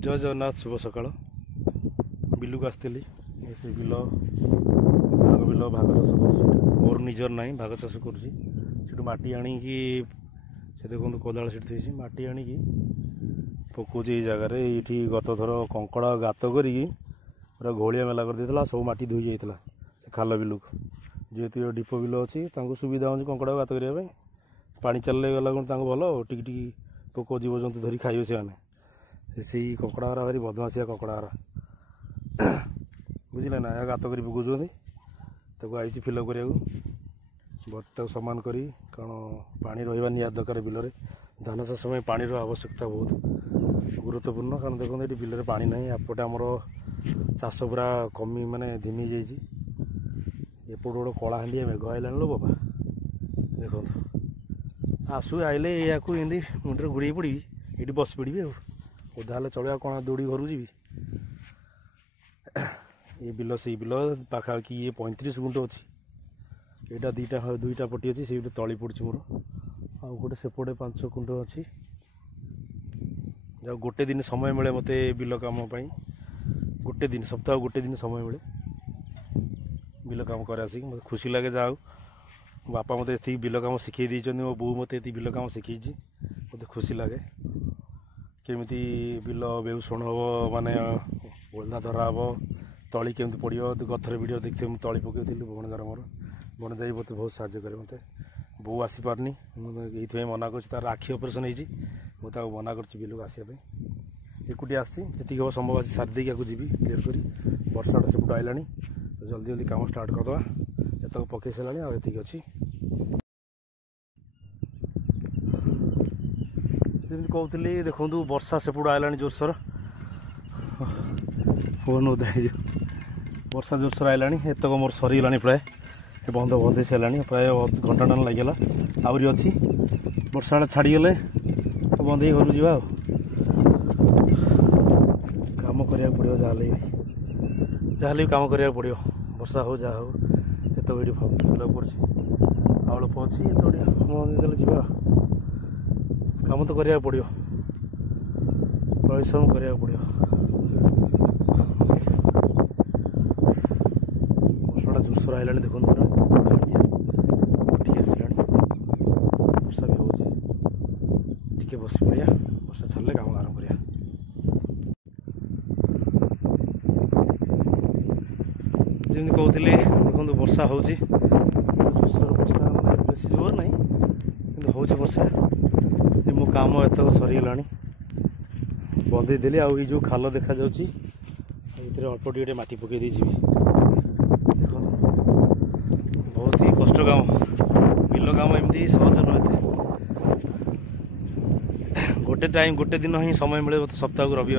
जय जगन्नाथ शुभ सकाळ बिलू को आसती से बिल बिल भाग चाष कर मोर निजर ना भाग चाष कर माटी आणिकी से देखो कोदाल से माटी आणिकी पकाऊे ये जगार ये गत थर कंकड़ा गात करी पूरा घोलिया मेला कर देता सब माटी धोई जाता से खाल बिल को जेहेतु ढीप बिल अच्छी सुविधा हो कंकड़ा गात करने पा चलने गला भल टिकी पोक जीव जंतु धरी खाइबे से कंकड़ा भारी बदमाशिया कंकड़ा बुझे ना या गात कर पकाउं आई फिलअप करा सामान करी कारण पानी रहा निहात दरकार बिल में धान चाष में पानी आवश्यकता बहुत गुरुत्वपूर्ण कारण देखो ये बिल में पानी ना एपटे आमर चाष पूरा कमी माने धिमी जापट गोटे कलाहांडिया मेघ आईला लो बाबा देखो आसु आइले या मुंडे गुड़े पड़ी ये बस पड़ी ओदा हेल्ले चलिया कौन दौड़ी घर जी ये बिल से बिल पाखापाखि ये 35 गुंठ अच्छी यहाँ दुईटा पटी अच्छी से तली पड़ी मोर आ गोटे सेपटे 5 गुंठ अच्छी जब गोटे दिन समय मिले मत बिल कम गोटे दिन सप्ताह गोटे दिन समय मिले बिल कम कर मत खुशी लगे जाओ बापा मत ये बिल कम शिखे देते मो बो मत ये बिल कम शिखी मत खुशी लगे केमी बिल बेउषण हम माने ओल्दा धरा हम तली केमी पड़ो गथर वीडियो देखते मुझे तली पकई भणजार मोर भणजाई मत बहुत साहय करे मत बो आसी पारनी ये मना कर तार आखि ऑपरेशन होता मना कर बिल को आसपा एकुटी आसी हम संभव आज सारी देकी जी क्लीयर करी वर्षा सेपट आईला जल्दी जल्दी काम स्टार्ट करदे ये पकई सारा आती अच्छी कहती देखो वर्षा सेपट आईला जोरसोर फोन ओदा वर्षा जोरसोर आईला एतक मोर सरीगला प्राय बंद बंद सारे प्राय घंटा टाण लगे आहरी अच्छी वर्षा छाड़गले तो बंद ही घर जा कम करा पड़ो जहाँ भी कम करा पड़ो वर्षा हो जहाँ हो एत ये फिलअप कर अल्प अच्छी बंद जा काम तो करा पड़ो परिश्रम करा पड़ो वर्षा जोरसोर आईला देखो पूरा आसला वर्षा भी हो बस पड़ा वर्षा छाड़े काम आरंभ करा जमी कहते देखो वर्षा हो वर्षा माने बेस जोर ना कि हो वर्षा मो काम एतक सरीगला बंदे देली आ जो खाल देखा जाऊँगी अल्प टे माटी पकई दी जी देख बहुत ही कष्ट काम बिल काम एमती सहज नुहे गोटे टाइम गोटे दिन ही समय मिले सप्ताह को रविवार।